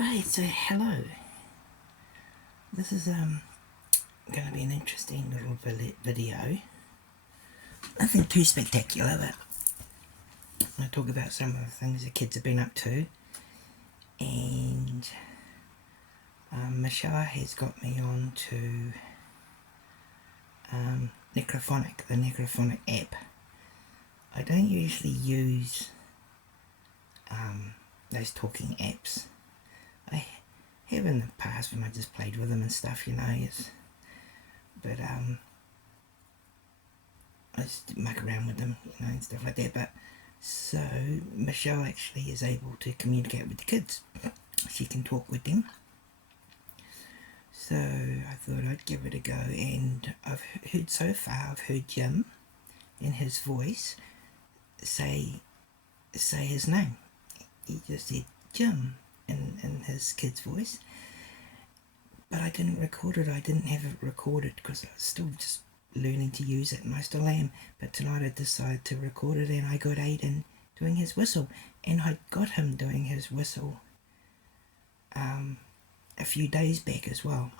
Right, so hello. This is going to be an interesting little video. Nothing too spectacular, but I talk about some of the things the kids have been up to. And Michelle has got me on to Necrophonic, the Necrophonic app. I don't usually use those talking apps. I have in the past when I just played with them and stuff, you know, but I just muck around with them, you know, and stuff like that. But so Michelle actually is able to communicate with the kids. She can talk with them. So I thought I'd give it a go, and I've heard so far, I've heard Jim in his voice say his name. He just said Jim in his kid's voice, but I didn't record it. I didn't have it recorded because I was still just learning to use it, and I still am. But tonight I decided to record it, and I got Aiden doing his whistle, and I got him doing his whistle a few days back as well,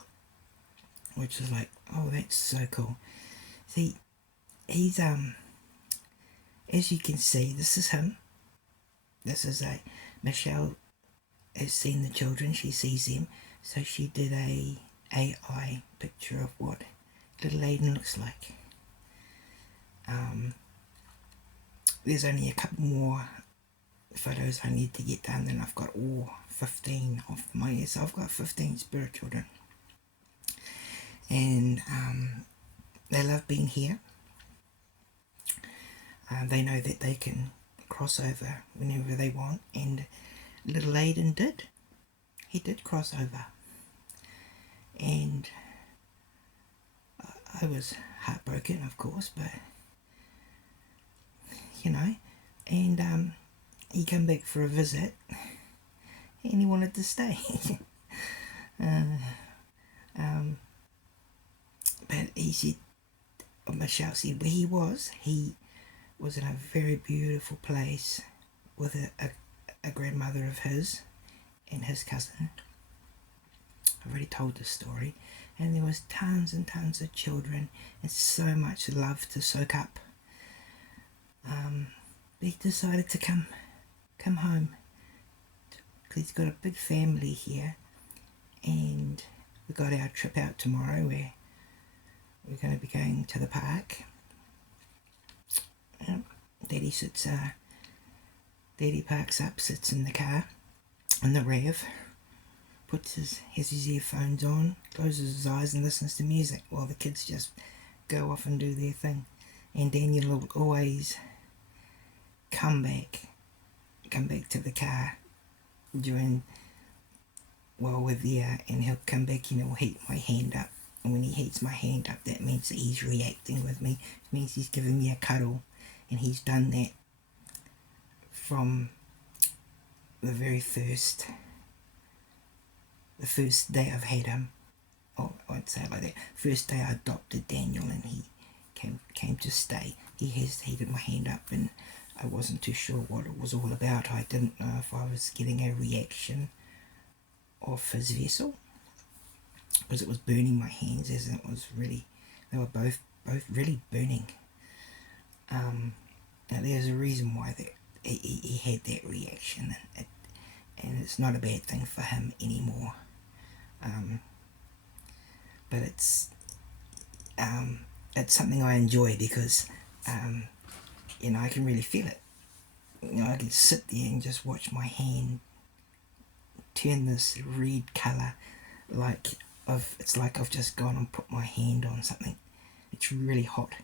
which was like, oh, that's so cool. See, he's as you can see, this is him. This is Michelle has seen the children, she sees them, so she did a AI picture of what little Aiden looks like. There's only a couple more photos I need to get done, and I've got all 15 of my, so I've got 15 spirit children, and they love being here. They know that they can cross over whenever they want, and little Aiden did. He did cross over, and I was heartbroken, of course, but you know, and he came back for a visit, and he wanted to stay. But he said, Michelle said, where he was in a very beautiful place with a grandmother of his and his cousin. I've already told this story, and there was tons and tons of children and so much love to soak up. But he decided to come home because he's got a big family here, and we got our trip out tomorrow where we're going to be going to the park. Daddy parks up, sits in the car, in the rev, has his earphones on, closes his eyes and listens to music while the kids just go off and do their thing. And Daniel will always come back to the car during, while we're there, and he'll come back and he'll heat my hand up. And when he heats my hand up, that means that he's reacting with me. It means he's giving me a cuddle. And he's done that from the first day I've had him. Oh, I won't say it like that. First day I adopted Daniel, and he came to stay. He has heated my hand up, and I wasn't too sure what it was all about. I didn't know if I was getting a reaction of his vessel, because it was burning my hands, as it was really, they were both really burning. Now there's a reason why that he had that reaction, and it's not a bad thing for him anymore. But it's something I enjoy because you know, I can really feel it. You know, I can sit there and just watch my hand turn this red colour, it's like I've just gone and put my hand on something. It's really hot,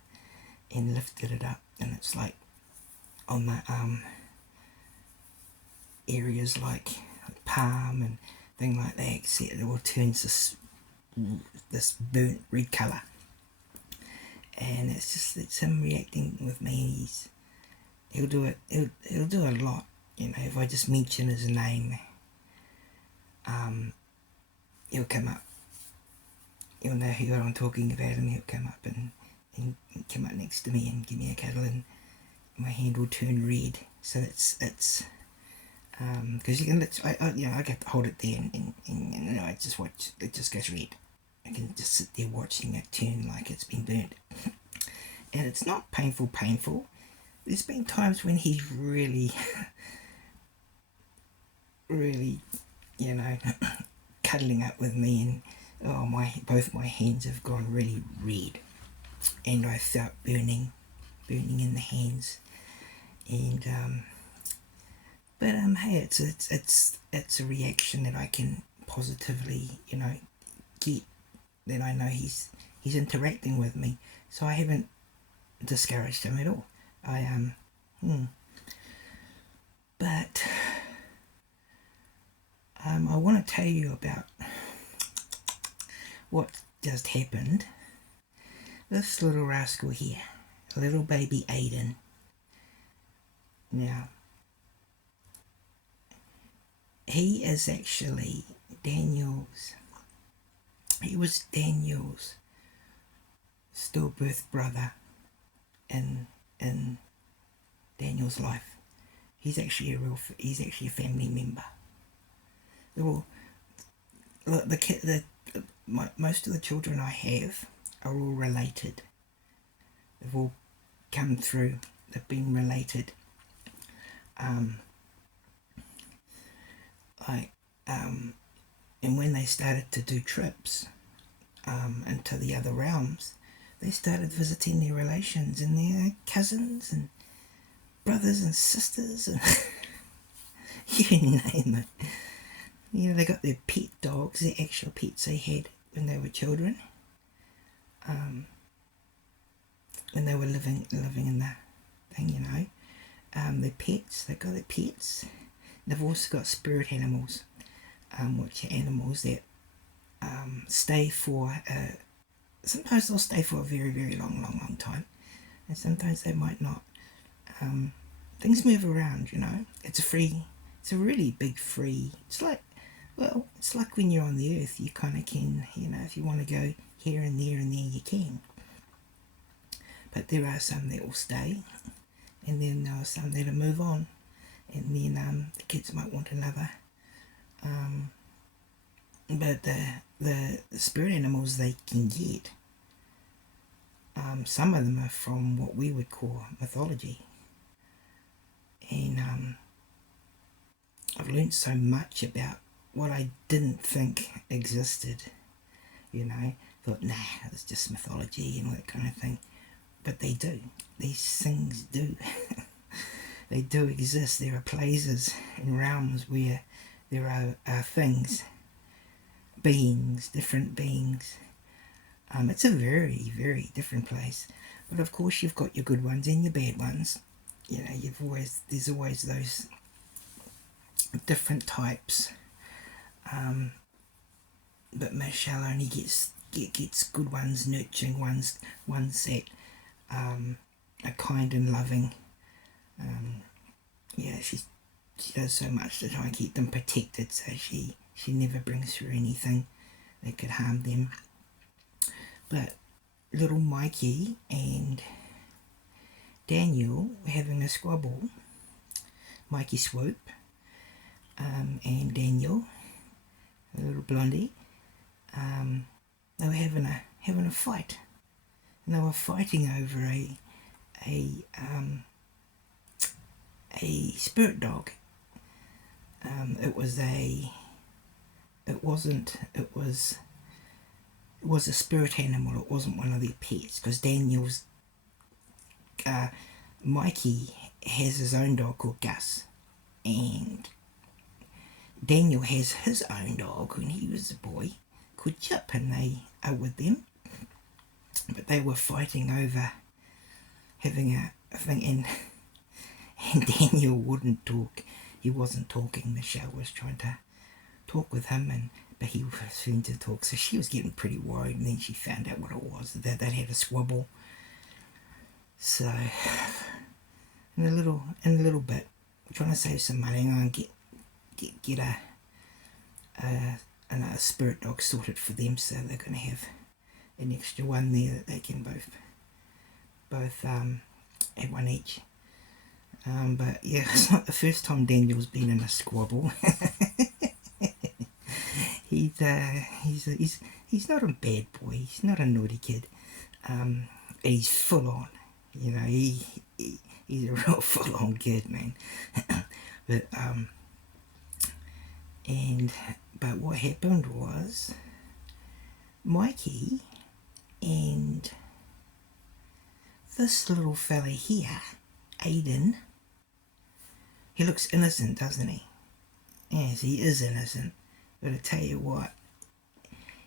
and lifted it up, and it's like on the areas like palm and thing like that, it all turns this burnt red colour, and it's him reacting with me. He'll do it a lot, you know. If I just mention his name, he'll come up, he'll know who I'm talking about, and he'll come up and come up next to me and give me a cuddle, and my hand will turn red. So it's because you can I get to hold it there and I just watch it, just goes red. I can just sit there watching it turn like it's been burnt, and it's not painful. There's been times when he's really really cuddling up with me, and both my hands have gone really red, and I felt burning in the hands, and but hey, it's a reaction that I can positively get, that I know he's interacting with me, so I haven't discouraged him at all. But I want to tell you about what just happened. This little rascal here, little baby Aiden. Now, he is actually he was Daniel's stillbirth brother in Daniel's life. He's actually a family member. Well, most of the children I have are all related. They've all come through. They've been related. And when they started to do trips into the other realms, they started visiting their relations and their cousins and brothers and sisters and you name it. They got their pet dogs, their actual pets they had when they were children, when they were living in the thing, their pets. They got their pets. They've also got spirit animals, which are animals that stay for. Sometimes they'll stay for a very, very long time, and sometimes they might not. Things move around, It's a really big free. It's like when you're on the earth, you kind of can, if you want to go here and there, you can. But there are some that will stay, and then there are some that'll move on, and then the kids might want another. But the spirit animals they can get, some of them are from what we would call mythology, and I've learned so much about what I didn't think existed. Thought, nah, it's just mythology and all that kind of thing. But they do. These things do. They do exist. There are places and realms where there are things, beings, different beings. It's a very, very different place. But of course you've got your good ones and your bad ones. There's always those different types. But Michelle only gets good ones, nurturing ones that are kind and loving. She does so much to try and keep them protected, so she never brings through anything that could harm them. But little Mikey and Daniel were having a squabble. Mikey Swoop and Daniel, a little blondie, they were having a fight, and they were fighting over a spirit dog. It was a spirit animal. It wasn't one of their pets, because Daniel's Mikey has his own dog called Gus, and Daniel has his own dog when he was a boy called Chip, and they are with them. But they were fighting over having a thing, and Daniel wouldn't talk. He wasn't talking. Michelle was trying to talk with him, but he refused to talk. So she was getting pretty worried, and then she found out what it was, that they'd had a squabble. So in a little bit, I'm trying to save some money. I'm going to get a spirit dog sorted for them, so they're going to have an extra one there that they can both have one each. But yeah, it's not the first time Daniel's been in a squabble. He's not a bad boy. He's not a naughty kid. He's full on. You know, he's a real full on kid, man. but but what happened was Mikey and this little fella here, Aiden, he looks innocent, doesn't he? Yes, he is innocent. But I tell you what,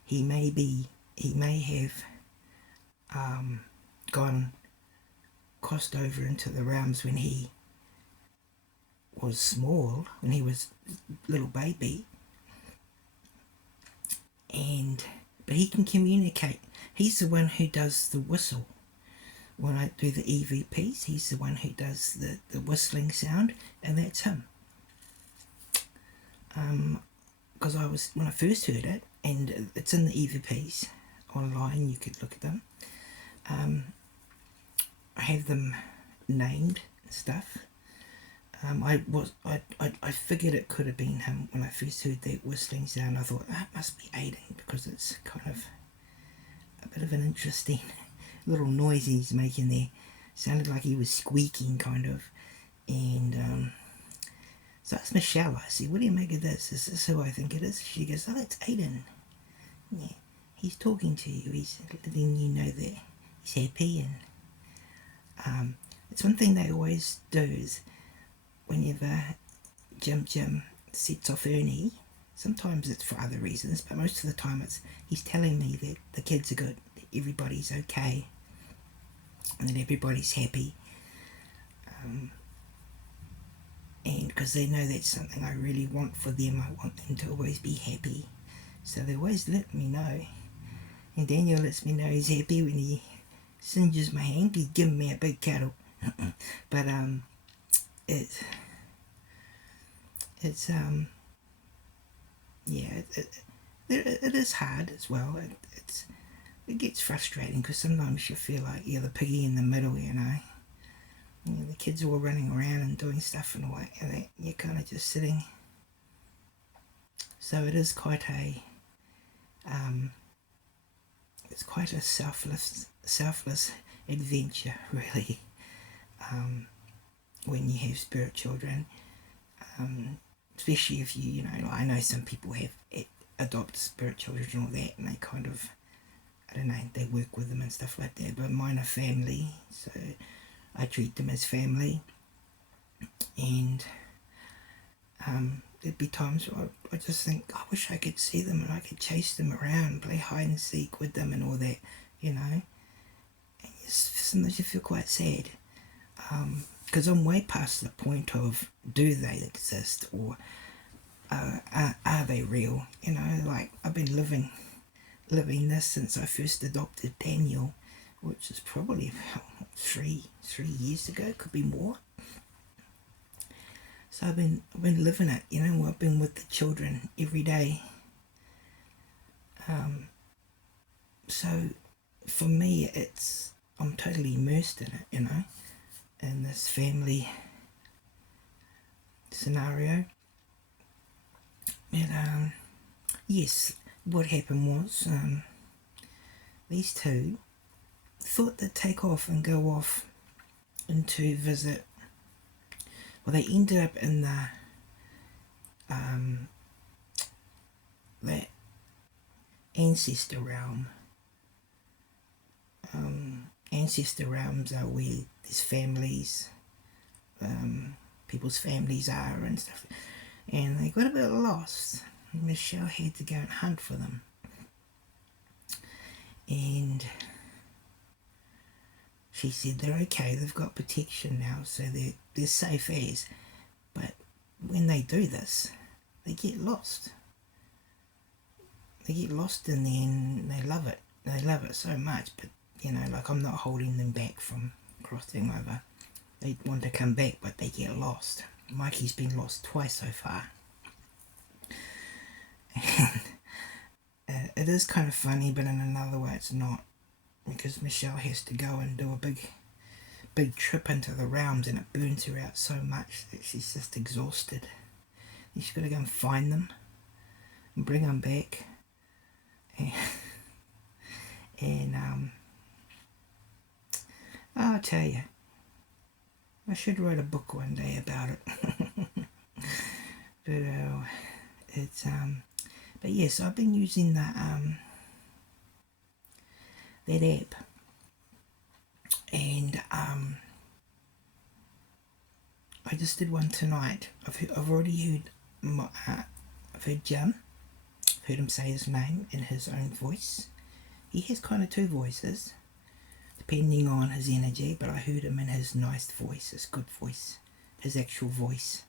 he may have crossed over into the realms when he was small, when he was a little baby, but he can communicate. He's the one who does the whistle. When I do the EVPs, he's the one who does the whistling sound, and that's him. Because when I first heard it, and it's in the EVPs online, you could look at them. I have them named and stuff. I figured it could have been him when I first heard that whistling sound. I thought that must be Aiden, because it's kind of a bit of an interesting little noise he's making there. Sounded like he was squeaking, kind of. And so I asked Michelle, I said, what do you make of this? Is this who I think it is? She goes, oh, it's Aiden. Yeah, he's talking to you. He's letting you know that he's happy. And it's one thing they always do is whenever Jim sets off Ernie, sometimes it's for other reasons, but most of the time he's telling me that the kids are good, that everybody's okay, and that everybody's happy. And because they know that's something I really want for them, I want them to always be happy. So they always let me know. And Daniel lets me know he's happy when he singes my hand. He's giving me a big cuddle. But it is hard as well. It gets frustrating because sometimes you feel like you're the piggy in the middle, you know. The kids are all running around and doing stuff and all that, and you're kind of just sitting. So it is quite a it's quite a selfless adventure, really. When you have spirit children, especially if you know, like I know some people have adopt spirit children and all that, and they kind of, I don't know, they work with them and stuff like that. But mine are family, so I treat them as family. And there'd be times where I just think, I wish I could see them and I could chase them around, play hide and seek with them and all that, you know. And sometimes you feel quite sad, because I'm way past the point of, do they exist, or are they real? You know, like I've been living this since I first adopted Daniel, which is probably about 3 years ago, could be more. So I've been living it, you know. I've been with the children every day. So for me, I'm totally immersed in it, you know, in this family scenario. And yes, what happened was these two thought they'd take off and go off into visit. Well, they ended up in that ancestor realm. Ancestor realms are where there's families, people's families are and stuff. And they got a bit lost. Michelle had to go and hunt for them. And she said they're okay, they've got protection now, so they're safe as. But when they do this, they get lost. They get lost in there and they love it. They love it so much, but you know, like I'm not holding them back from crossing over. They want to come back, but they get lost. Mikey's been lost twice so far. And it is kind of funny, but in another way it's not, because Michelle has to go and do a big big trip into the realms, and it burns her out so much that she's just exhausted. And she's got to go and find them and bring them back. And I'll tell you, I should write a book one day about it. But it's but yes, I've been using that app, and I just did one tonight. I've already heard I've heard Jim. I've heard him say his name in his own voice. He has kind of two voices, depending on his energy, but I heard him in his nice voice, his good voice, his actual voice,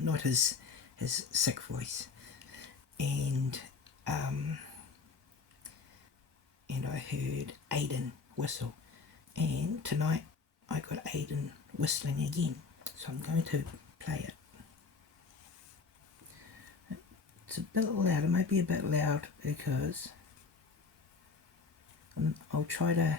not his sick voice. And I heard Aiden whistle, and tonight I got Aiden whistling again, so I'm going to play it. It's a bit loud, it might be a bit loud because I'll try to...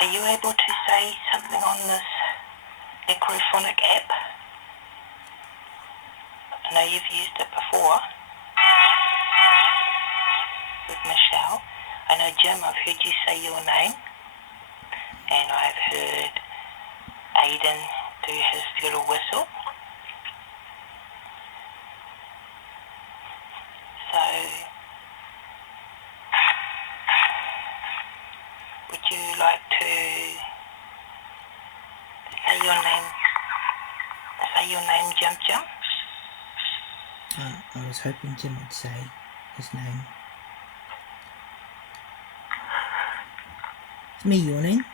Are you able to say something on this Necrophonic app? I know you've used it before with Michelle. I know, Jim, I've heard you say your name, and I've heard Aiden do his little whistle. So, would you like to say your name? Say your name, Jim Jim? I was hoping Jim would say his name. It's me yawning,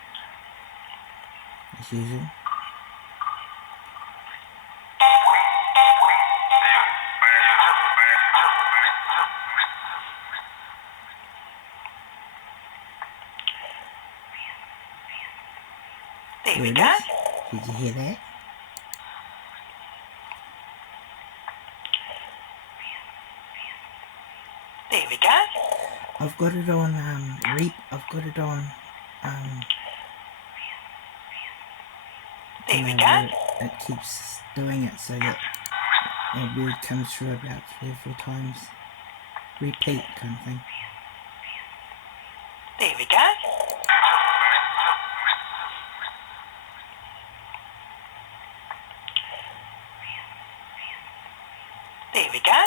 as usual. There we go. Did you hear that? There we go. I've got it on there we go. It keeps doing it so that a word comes through about 3 or 4 times. Repeat kind of thing. There we go. There we go.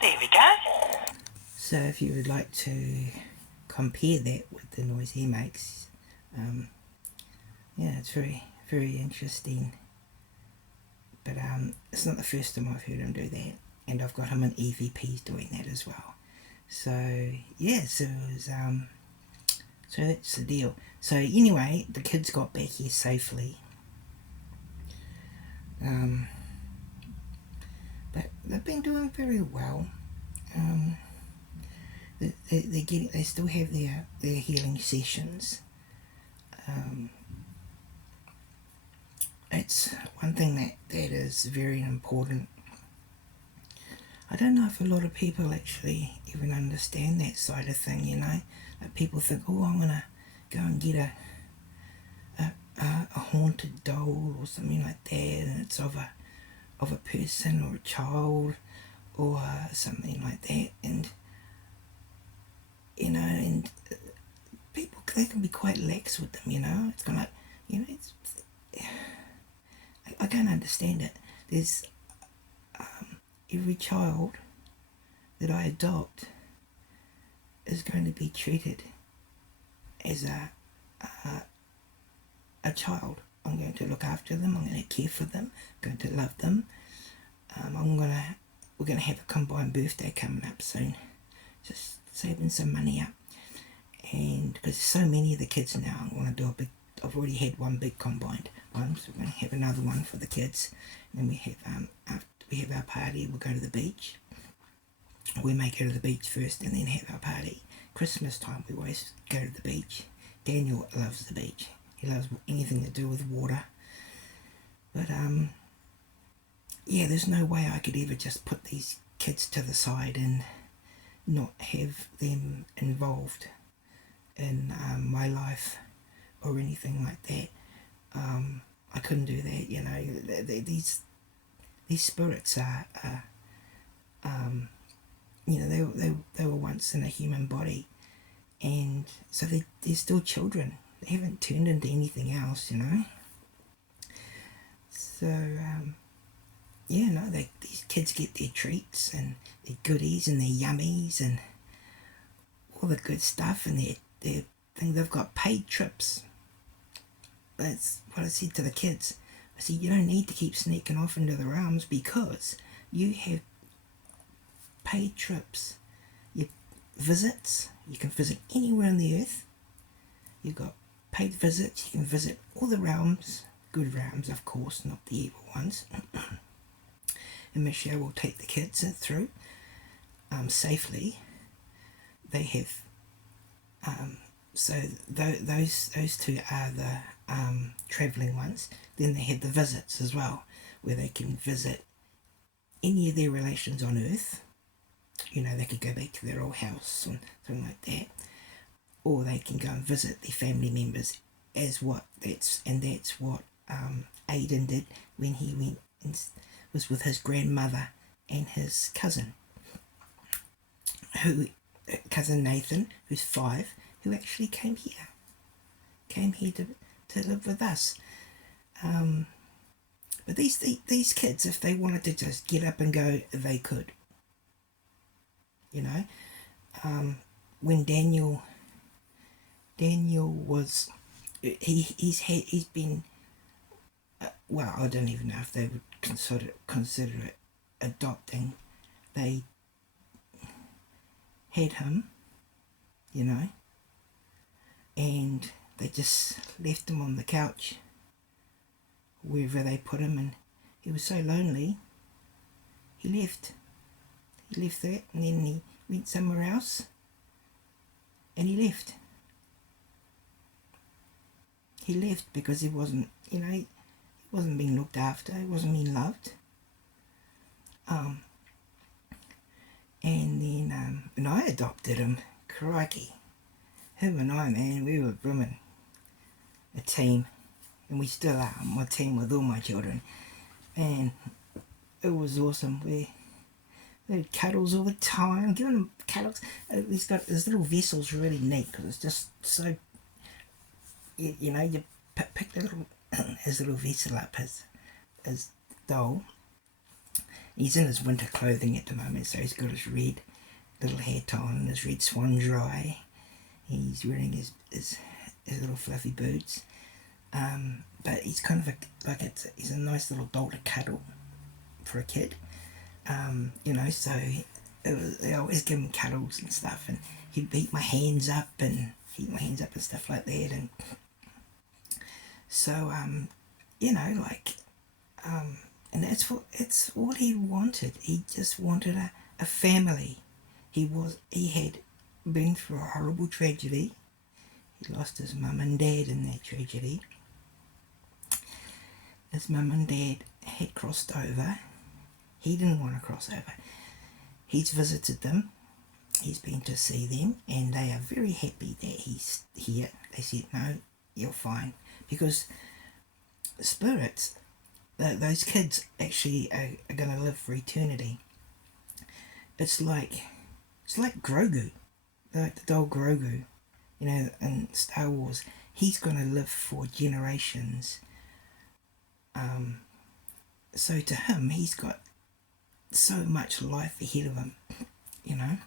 There we go. So if you would like to compare that with the noise he makes, yeah, it's very, very interesting. But it's not the first time I've heard him do that, and I've got him in EVPs doing that as well. So yeah, so it was, so that's the deal. So anyway, the kids got back here safely. But they've been doing very well. They still have their healing sessions. It's one thing that is very important. I don't know if a lot of people actually even understand that side of thing, you know. Like people think, oh, I'm gonna go and get a haunted doll or something like that, and it's of a person or a child or something like that, and you know, and people, they can be quite lax with them, you know. It's kind of like, you know, it's I can't understand it. There's every child that I adopt is going to be treated as a child. I'm going to look after them, I'm going to care for them, I'm going to love them. We're going to have a combined birthday coming up soon. Just saving some money up. And because there's so many of the kids now, I want to do I've already had one big combined one, so we're going to have another one for the kids. And then we have after we have our party, we'll go to the beach. We may go to the beach first and then have our party. Christmas time we always go to the beach. Daniel loves the beach. He loves anything to do with water. But yeah, there's no way I could ever just put these kids to the side and not have them involved in my life or anything like that. I couldn't do that, you know. These spirits are you know, they were once in a human body, and so they're still children. They haven't turned into anything else, you know. So yeah, no, these kids get their treats and their goodies and their yummies and all the good stuff, and their thing. They've got paid trips. That's what I said to the kids. I said, you don't need to keep sneaking off into the realms because you have paid trips. You visits. You can visit anywhere on the earth. You've got paid visits. You can visit all the realms. Good realms, of course, not the evil ones. And Michelle will take the kids through safely. They have so those two are the travelling ones. Then they have the visits as well, where they can visit any of their relations on earth. You know, they could go back to their old house or something like that, or they can go and visit their family members that's what Aiden did when he went and was with his grandmother and his cousin cousin Nathan, who's 5, who actually came here to live with us. But these kids, if they wanted to just get up and go, they could. You know, when Daniel was, he's been, well, I don't even know if they would consider it adopting. They had him, you know, and they just left him on the couch wherever they put him, and he was so lonely, he left that, and then he went somewhere else, and he left because he wasn't, you know, he wasn't being looked after, he wasn't being loved. And then and I adopted him. Crikey, him and I, man, we were blooming a team, and we still are. I'm a team with all my children, and it was awesome. We had cuddles all the time. I'm giving him cuddles. He's got his little vessel's really neat because it's just so, you know, you pick his little vessel up, his doll. He's in his winter clothing at the moment, so he's got his red little hat on, his red swan dry. He's wearing his little fluffy boots. But he's kind of he's a nice little doll to cuddle for a kid. You know, so I always give him cuddles and stuff, and he'd beat my hands up and stuff like that. And so, you know, like, and it's all he wanted. He just wanted a family. He had been through a horrible tragedy. He lost his mum and dad in that tragedy. His mum and dad had crossed over. He didn't want to cross over. He's visited them. He's been to see them, and they are very happy that he's here. They said, no, you're fine. Because spirits, those kids actually are going to live for eternity. It's like Grogu, like the doll Grogu, you know, in Star Wars. He's going to live for generations. So to him, he's got so much life ahead of him, you know,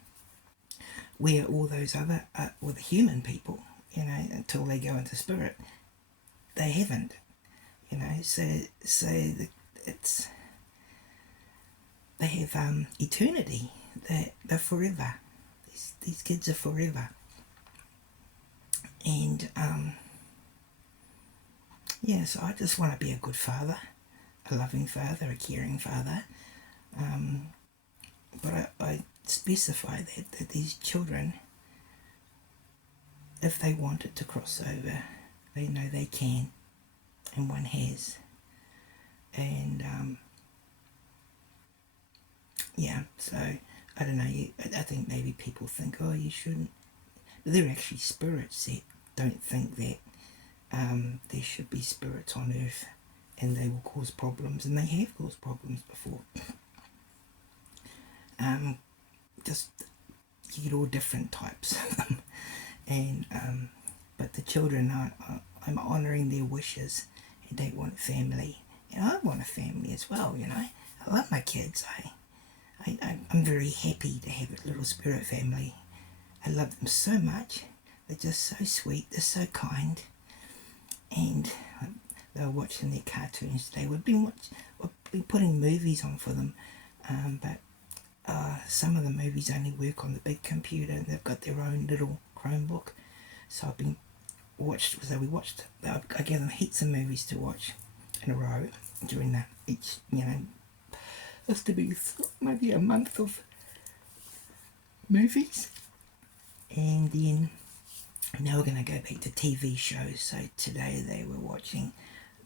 where all those other, or the human people, you know, until they go into spirit, they haven't, you know, so it's, they have eternity, they're forever, these kids are forever, and yeah, so I just want to be a good father, a loving father, a caring father, but I specify that these children, if they wanted to cross over, they know they can, and one has, and yeah, so I don't know. I think maybe people think, oh, you shouldn't. But they're actually spirits that don't think that there should be spirits on Earth, and they will cause problems, and they have caused problems before. Just you get all different types of them, and but the children, I'm honouring their wishes, and they want family, and I want a family as well. You know, I love my kids. I'm very happy to have a little spirit family. I love them so much. They're just so sweet. They're so kind, and they were watching their cartoons today. We've been putting movies on for them, but some of the movies only work on the big computer, and they've got their own little Chromebook. So I gave them heaps of movies to watch in a row during each, it's to be maybe a month of movies, and then now we're going to go back to TV shows. So today they were watching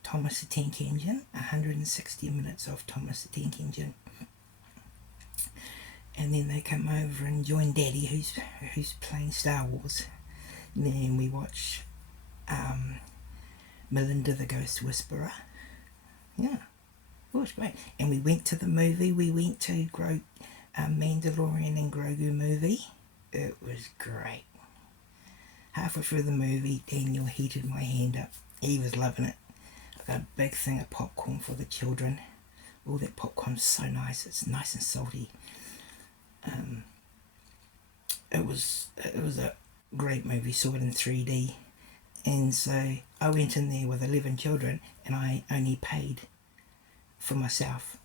Thomas the Tank Engine, 160 minutes of Thomas the Tank Engine, and then they come over and join Daddy, who's playing Star Wars. And then we watch Melinda the Ghost Whisperer. Yeah, it was great. And we went to the movie. We went to Mandalorian and Grogu movie. It was great. Halfway through the movie, Daniel heated my hand up. He was loving it. I got a big thing of popcorn for the children. All that popcorn's so nice. It's nice and salty. It was a great movie. Saw it in 3D, and so I went in there with 11 children, and I only paid for myself.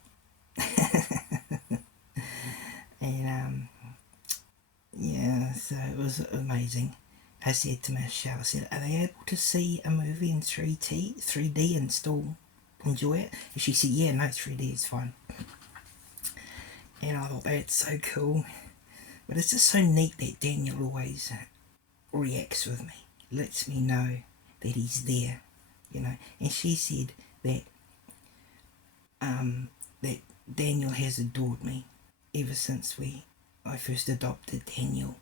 And yeah, so it was amazing. I said to Michelle, I said, are they able to see a movie in 3D and still enjoy it? And she said, yeah, no, 3D is fine. And I thought, that's so cool. But it's just so neat that Daniel always reacts with me, lets me know that he's there, And she said that that Daniel has adored me ever since I first adopted Daniel.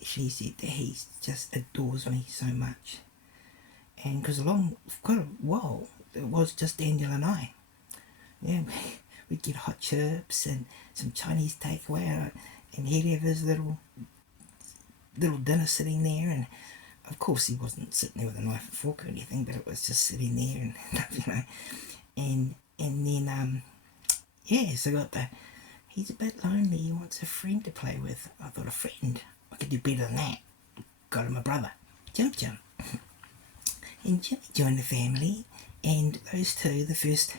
She said that he just adores me so much. And because quite a while, it was just Daniel and I. Yeah, we'd get hot chips and some Chinese takeaway, and he'd have his little dinner sitting there, and of course he wasn't sitting there with a knife and fork or anything, but it was just sitting there, and then so he's a bit lonely, he wants a friend to play with. I thought, a friend? I could do better than that. Got him a brother, Jump. And Jimmy joined the family, and those two, the first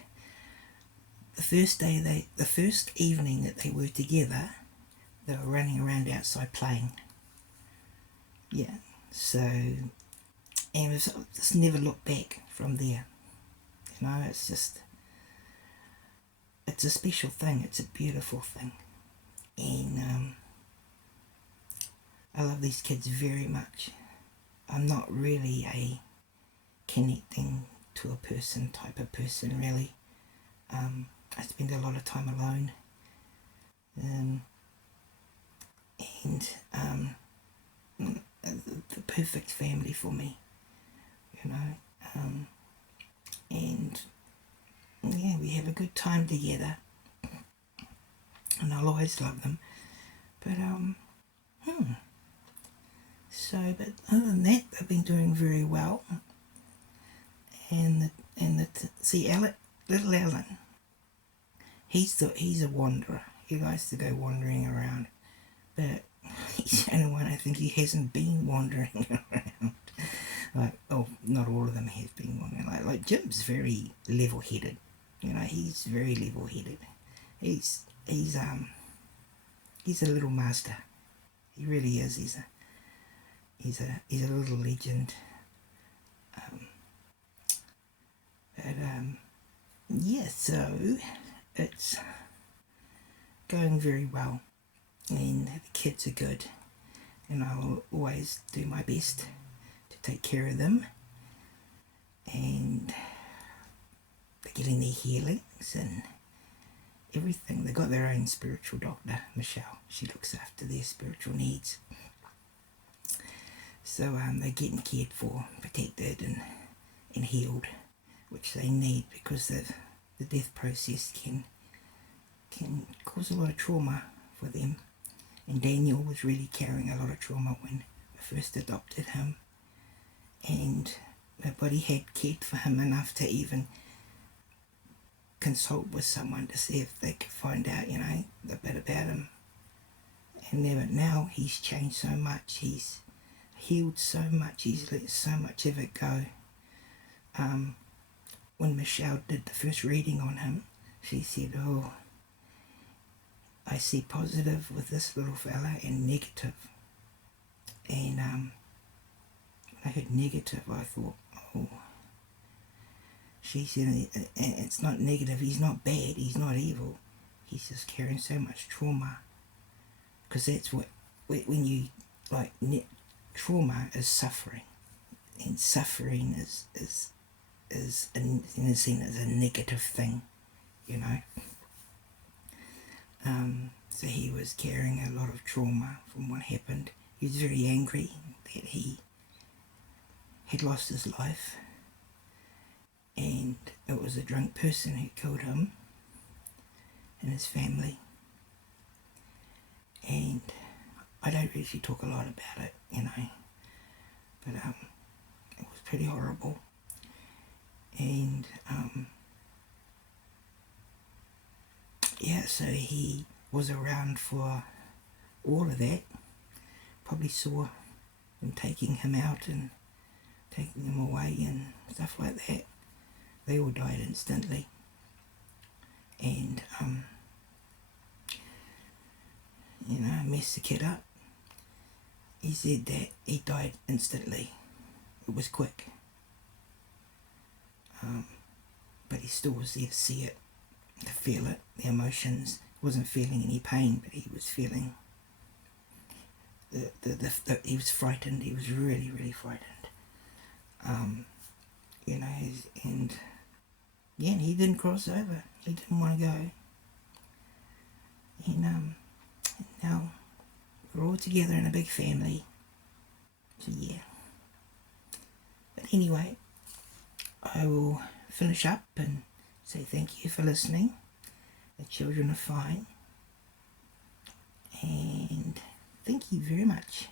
evening that they were together, they were running around outside playing. Yeah, so, and it's just never looked back from there. It's a special thing, it's a beautiful thing. And I love these kids very much. I'm not really a connecting to a person type of person, really. I spend a lot of time alone. The perfect family for me, and yeah, we have a good time together, and I'll always love them. But but other than that, they've been doing very well. And little Alan, he's a wanderer. He likes to go wandering around, but he's the only one I think he hasn't been wandering around. Not all of them have been wandering. Like Jim's very level-headed. He's very level-headed. He's a little master. He really is. He's a little legend. Yeah, so it's going very well, and the kids are good, and I'll always do my best to take care of them, and they're getting their healings, everything. They got their own spiritual doctor, Michelle. She looks after their spiritual needs. So they're getting cared for, protected and healed, which they need, because the death process can cause a lot of trauma for them. And Daniel was really carrying a lot of trauma when we first adopted him, and nobody had cared for him enough to even consult with someone to see if they could find out, you know, a bit about him. And now he's changed so much, he's healed so much, he's let so much of it go. When Michelle did the first reading on him, she said, oh, I see positive with this little fella and negative. And when I heard negative, I thought, oh. She said, it's not negative, he's not bad, he's not evil. He's just carrying so much trauma. Because that's what, when you, like, trauma is suffering. And suffering is seen as a negative thing, you know. So he was carrying a lot of trauma from what happened. He was very angry that he had lost his life, and it was a drunk person who killed him and his family. And I don't usually talk a lot about it, you know, but it was pretty horrible. And yeah, so he was around for all of that. Probably saw them taking him out and taking him away and stuff like that. They all died instantly. And you know, messed the kid up. He said that he died instantly. It was quick. But he still was there to see it, to feel it, the emotions. He wasn't feeling any pain, but he was feeling he was frightened. He was really, really frightened. You know, and yeah, he didn't cross over. He didn't want to go. And now we're all together in a big family. So yeah. But anyway, I will finish up and say thank you for listening. The children are fine. And thank you very much.